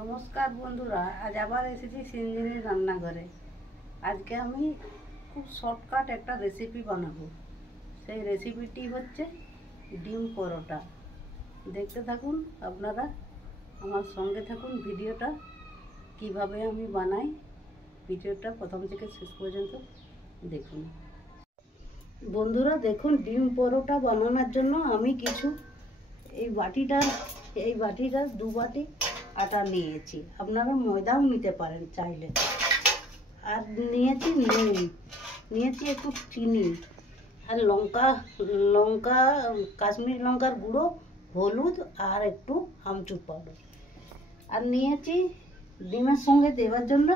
নমস্কার বন্ধুরা, আজ আবার এসেছি সিঞ্জিনির রান্নাঘরে। আজকে আমি খুব শর্টকাট একটা রেসিপি বানাবো। সেই রেসিপিটি হচ্ছে ডিম পরোটা। দেখতে থাকুন আপনারা, আমার সঙ্গে থাকুন। ভিডিওটা কিভাবে আমি বানাই, ভিডিওটা প্রথম থেকে শেষ পর্যন্ত দেখুন। বন্ধুরা দেখুন, ডিম পরোটা বানানোর জন্য আমি কিছু এই বাটিটা 2 বাটি আটা নিয়েছি। আপনারা ময়দাও নিতে পারেন চাইলে। আর নিয়েছি নুন, নিয়েছি একটু চিনি, আর লঙ্কা কাশ্মীরি লঙ্কার গুঁড়ো, হলুদ, আর একটু আমচুর পাউডার। আর নিয়েছি ডিমের সঙ্গে দেওয়ার জন্য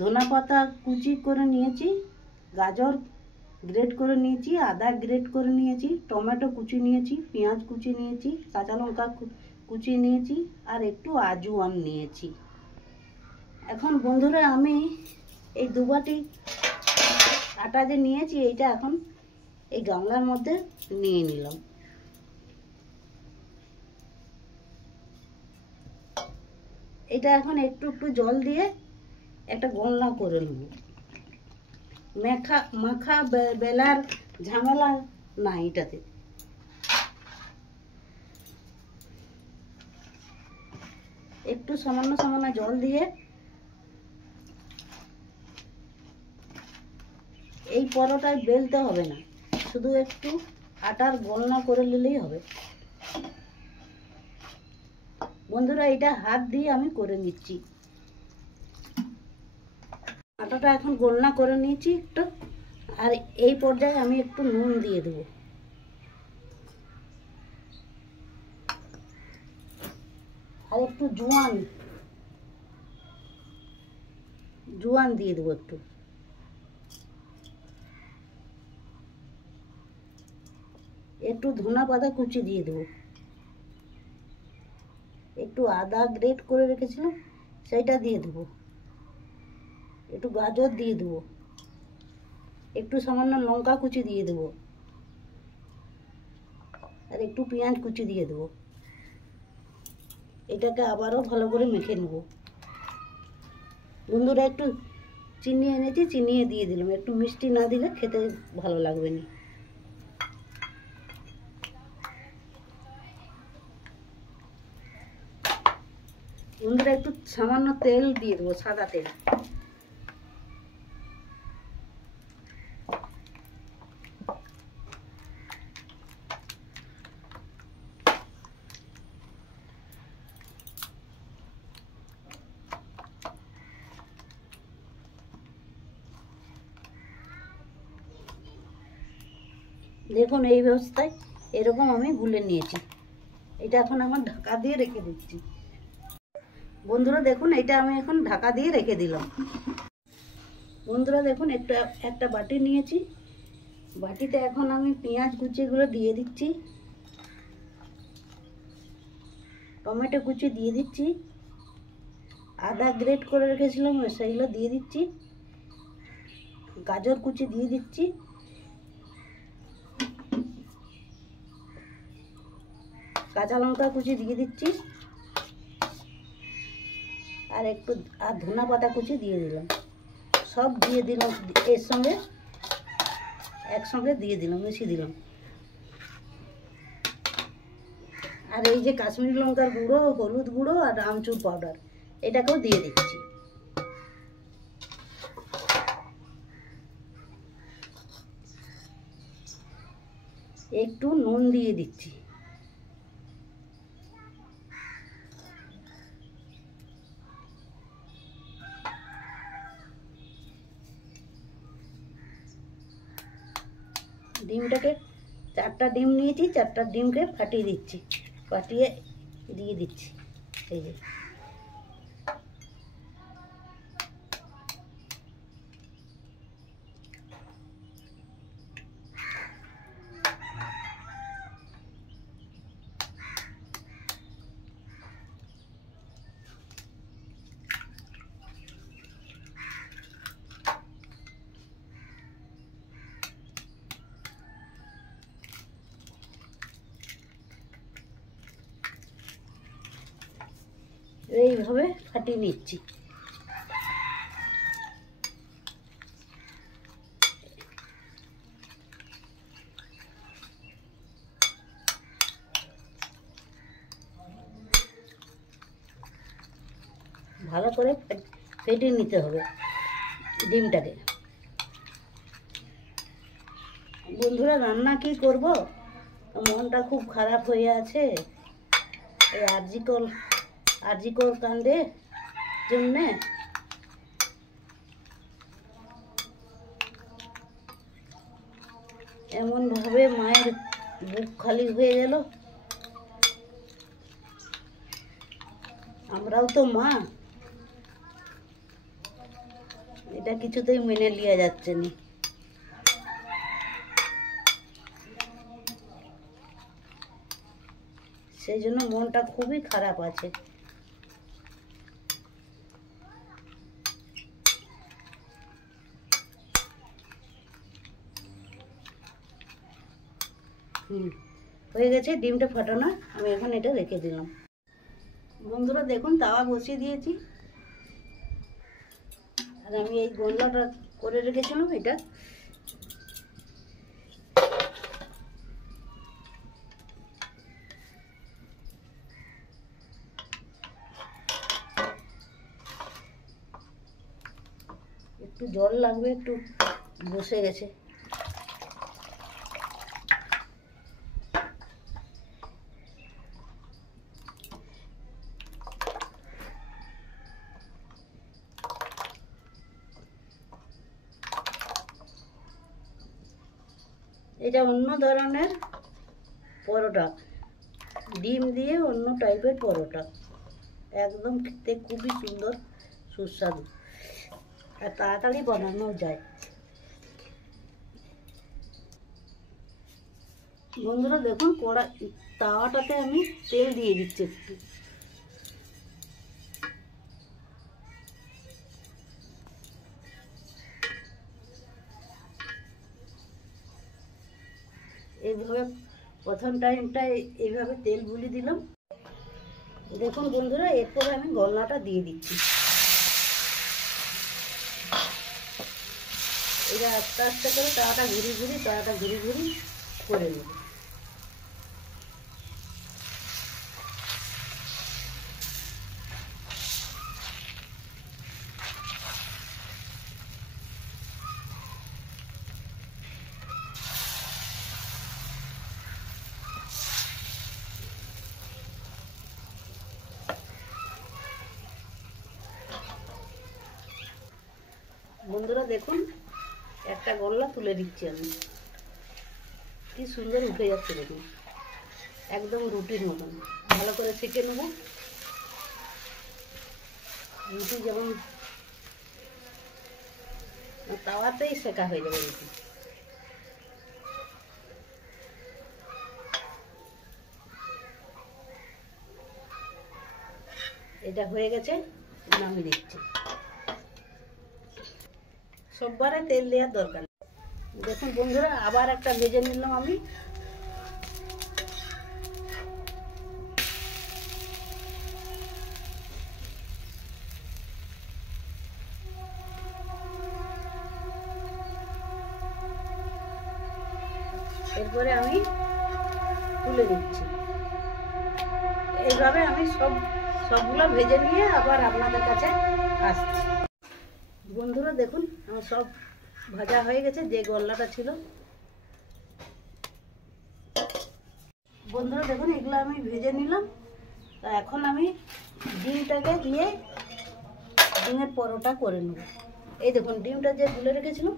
ধনেপাতা কুচি করে নিয়েছি, গাজর গ্রেট করে নিয়েছি, আদা গ্রেট করে নিয়েছি, টমেটো কুচি নিয়েছি, পেঁয়াজ কুচি নিয়েছি, কাঁচা লঙ্কা কুচি নিয়েছি, আর একটু আজওয়ান নিয়েছি। এখন বন্ধুরা আমি এই 2 বাটি আটা যে নিয়েছি, এইটা এখন এই গামলার মধ্যে নিয়ে নিলাম। এটা এখন একটু একটু জল দিয়ে একটা গোলনা করে নেব। মাখা বেলার ঝামেলা না এটাতে। একটু সামান্য সামান্য জল দিয়ে এই পরোটায় বেলতে হবে না, শুধু একটু আটার গোলনা করে নিলেই হবে। বন্ধুরা এটা হাত দিয়ে আমি করে নিচ্ছি। আটাটা এখন গোলনা করে নিয়েছি একটু। আর এই পর্যায়ে আমি একটু নুন দিয়ে দেবো, আর একটু জোয়ান দিয়ে দেবো, একটু ধনেপাতা কুচি দিয়ে দেবো, একটু আদা গ্রেট করে রেখেছিলাম সেইটা দিয়ে দেবো, একটু গাজর দিয়ে দেবো, একটু সামান্য লঙ্কা কুচি দিয়ে দেবো, আর একটু পেঁয়াজ কুচি দিয়ে দেবো। এটাকে আবারও ভালো করে মেখে নেব। বন্ধুরা একটু চিনি এনেছি, চিনি দিয়ে দিলাম। একটু মিষ্টি না দিলে খেতে ভালো লাগবে না। বন্ধুরা একটু সামান্য তেল দিয়ে দেবো, সাদা তেল। দেখুন এই ব্যবস্থায় এরকম আমি গুলে নিয়েছি। এটা এখন আমার ঢাকা দিয়ে রেখে দিচ্ছি। বন্ধুরা দেখুন, এটা আমি এখন ঢাকা দিয়ে রেখে দিলাম। বন্ধুরা দেখুন, একটা বাটি নিয়েছি। বাটিতে এখন আমি পেঁয়াজ কুচিগুলো দিয়ে দিচ্ছি, টমেটো কুচি দিয়ে দিচ্ছি, আদা গ্রেট করে রেখেছিলাম সেইগুলো দিয়ে দিচ্ছি, গাজর কুচি দিয়ে দিচ্ছি, কাঁচা লঙ্কা কুচি দিয়ে দিচ্ছি, আর ধনেপাতা কুচি দিয়ে দিলাম। সব দিয়ে দিলাম এর সঙ্গে, একসঙ্গে দিয়ে দিলাম, মিশিয়ে দিলাম। আর এই যে কাশ্মীরি লঙ্কার গুঁড়ো, হলুদ গুঁড়ো, আর আমচুর পাউডার, এটাকেও দিয়ে দিচ্ছি। একটু নুন দিয়ে দিচ্ছি। ডিমটাকে 4টা ডিম নিয়েছি, 4টা ডিমকে ফাটিয়ে দিচ্ছি, ফাটিয়ে দিয়ে দিচ্ছি। এই যে এইভাবে ফাটিয়ে নিচ্ছি। ভালো করে ফেটিয়ে নিতে হবে ডিমটাকে। বন্ধুরা, রান্না কি করব, মনটা খুব খারাপ হয়ে আছে এই আরজিকর কাণ্ডের জন্যে। এমনভাবে মায়ের বুক খালি হয়ে গেল। আমরাও তো মা, এটা কিছুতেই মেনে লিয়া যাচ্ছে না। সেই জন্য মনটা খুবই খারাপ আছে। হয়ে গেছে ডিমটা ফাটানো। আমি এখন এটা রেখে দিলাম। বন্ধুরা দেখুন, তাওয়া বসিয়ে দিয়েছি, আর আমি এই গোল্লাটা করে রেখেছিলাম এটা একটু জল লাগবে, একটু বসে গেছে। এটা অন্য ধরনের পরোটা, ডিম দিয়ে অন্য টাইপের পরোটা, একদম খেতে খুবই সুন্দর সুস্বাদু, আর তাড়াতাড়ি বানানো যায়। বন্ধুরা দেখুন, তাওয়াটাতে আমি তেল দিয়ে দিচ্ছি একটু। এইভাবে প্রথম টাইমটায় এইভাবে তেল গুলি দিলাম। দেখুন বন্ধুরা, এরপরে আমি গলনাটা দিয়ে দিচ্ছি। এটা আস্তে আস্তে করে তাওয়াটা ঘুরি ঘুরি করে নেব। বন্ধুরা দেখুন, একটা গোল্লা তুলে দিচ্ছি আমি। কি সুন্দর উঠে যাচ্ছে দেখুন, একদম রুটির মতন। ভালো করে সেঁকে নেব, রুটি যেমন তাওয়াতেই সেঁকা হয়ে যাবে রুটি। এটা হয়ে গেছে, নামিয়ে দিচ্ছি। সববারে তেল দেওয়ার দরকার নেই। দেখুন বন্ধুরা, আবার একটা ভেজে নিলাম আমি। এরপরে আমি তুলে দিচ্ছি। এইভাবে আমি সবগুলো ভেজে নিয়ে আবার আপনাদের কাছে আসছি। বন্ধুরা দেখুন, আমার সব ভাজা হয়ে গেছে, যে গোল্লাটা ছিল। বন্ধুরা দেখুন, এগুলো আমি ভেজে নিলাম। তা এখন আমি ডিমটাকে দিয়ে ডিমের পরোটা করে নেব। এই দেখুন, ডিমটা যে গুলে রেখেছিলাম,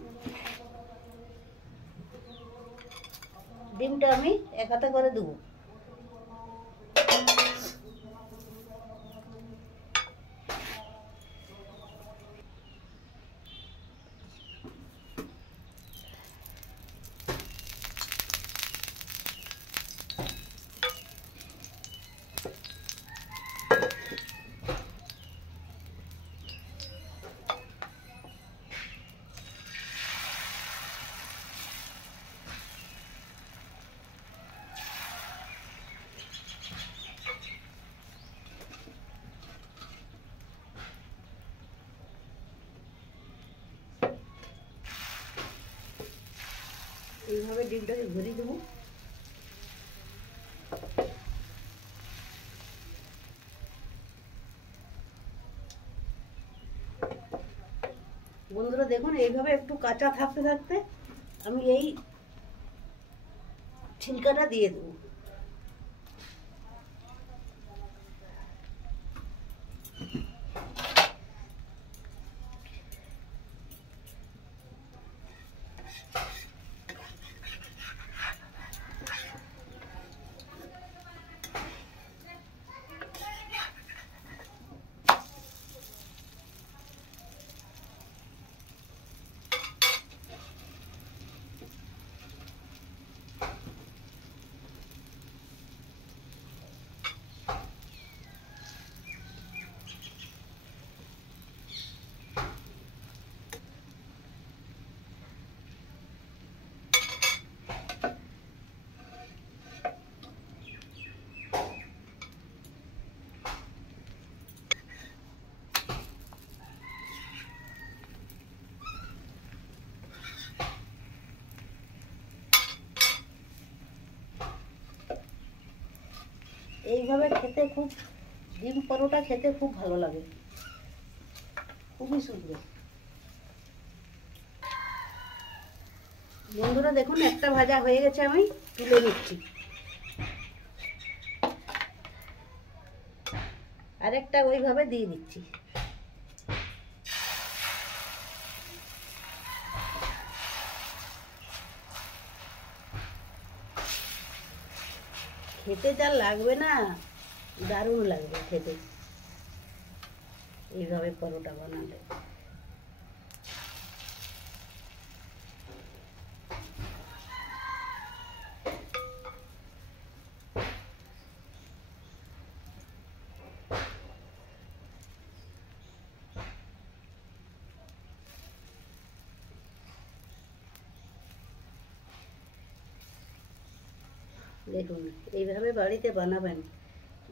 ডিমটা আমি এক হাতে করে দেবো। এইভাবে ডিমটাকে ঘুরিয়ে দেবো। বন্ধুরা দেখুন, এইভাবে একটু কাঁচা থাকতে থাকতে আমি এই ছিলকাটা দিয়ে দেবো। এইভাবে খেতে খুব, ডিম পরোটা খেতে খুব ভালো লাগে, খুবই সুন্দর। বন্ধুরা দেখুন, একটা ভাজা হয়ে গেছে, আমি তুলে নিচ্ছি। আরেকটা ওইভাবে দিয়ে দিচ্ছি। খেতে যা লাগবে না, দারুণ লাগবে খেতে এইভাবে পরোটা বানালে। দেখুন, এইভাবে বাড়িতে বানাবেন,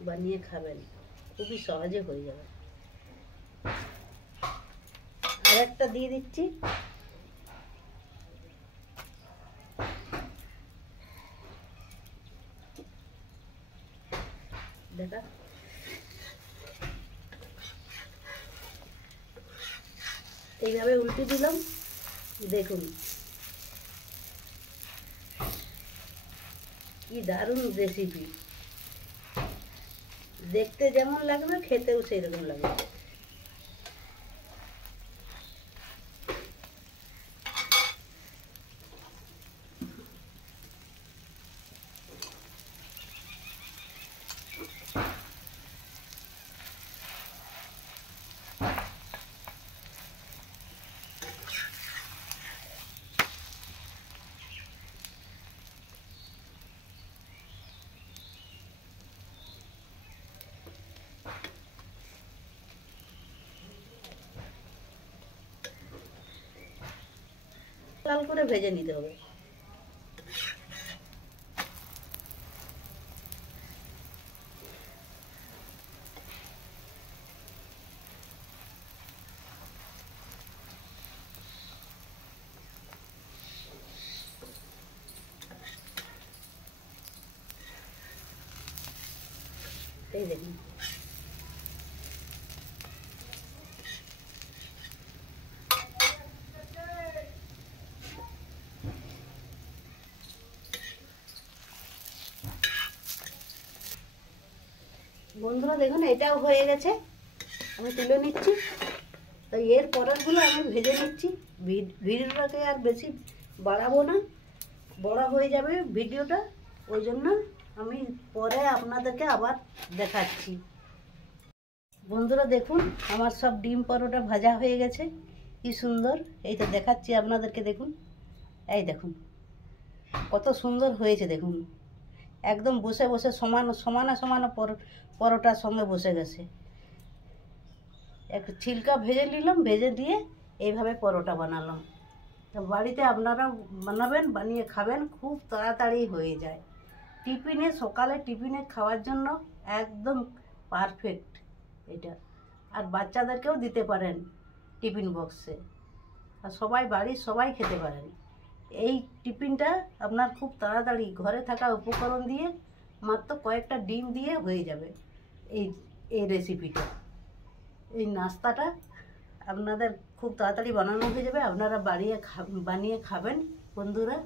বানিয়ে খাবেন, খুবই সহজে হয়ে যাবে। আর একটা দিয়ে দিচ্ছি। দেখা, এইভাবে উল্টে দিলাম। দেখুন কি দারুণ রেসিপি, দেখতে যেমন লাগবে খেতেও সেই রকম লাগবে। লাল করে ভেজে নিতে হবে। এই দেখুন, বন্ধুরা দেখুন এটাও হয়ে গেছে, আমি তুলে নিচ্ছি। তো এর পরেরগুলো আমি ভেজে নিচ্ছি। ভিডিওটাকে আর বেশি বাড়াবো না, বড় হয়ে যাবে ভিডিওটা, ওই জন্য আমি পরে আপনাদেরকে আবার দেখাচ্ছি। বন্ধুরা দেখুন, আমার সব ডিম পরোটা ভাজা হয়ে গেছে, কি সুন্দর। এই তো দেখাচ্ছি আপনাদেরকে, দেখুন, এই দেখুন কত সুন্দর হয়েছে। দেখুন একদম বসে বসে সমানে পরোটার সঙ্গে বসে গেছে। একটু ছিলকা ভেজে নিলাম, ভেজে দিয়ে এইভাবে পরোটা বানালাম। তো বাড়িতে আপনারা বানাবেন, বানিয়ে খাবেন, খুব তাড়াতাড়ি হয়ে যায়। টিফিনে, সকালে টিফিনে খাওয়ার জন্য একদম পারফেক্ট এটা। আর বাচ্চাদেরকেও দিতে পারেন টিফিন বক্সে, আর সবাই, বাড়ির সবাই খেতে পারেন। এই টিফিনটা আপনার খুব তাড়াতাড়ি ঘরে থাকা উপকরণ দিয়ে মাত্র কয়েকটা ডিম দিয়ে হয়ে যাবে। এই এই রেসিপিটা, এই নাস্তাটা আপনাদের খুব তাড়াতাড়ি বানানো হয়ে যাবে। আপনারা বানিয়ে খাবেন বন্ধুরা।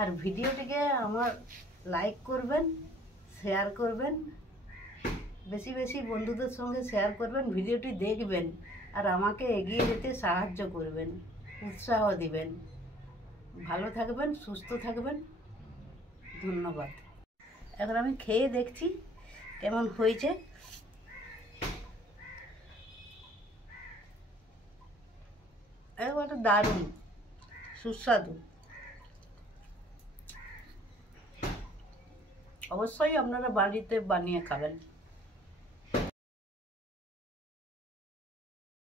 আর ভিডিওটিকে আমার লাইক করবেন, শেয়ার করবেন, বেশি বেশি বন্ধুদের সঙ্গে শেয়ার করবেন, ভিডিওটি দেখবেন আর আমাকে এগিয়ে যেতে সাহায্য করবেন, উৎসাহ দিবেন। ভালো থাকবেন, সুস্থ থাকবেন, ধন্যবাদ। এখন আমি খেয়ে দেখছি কেমন হয়েছে। একেবারে দারুণ সুস্বাদু। অবশ্যই আপনারা বাড়িতে বানিয়ে খাবেন।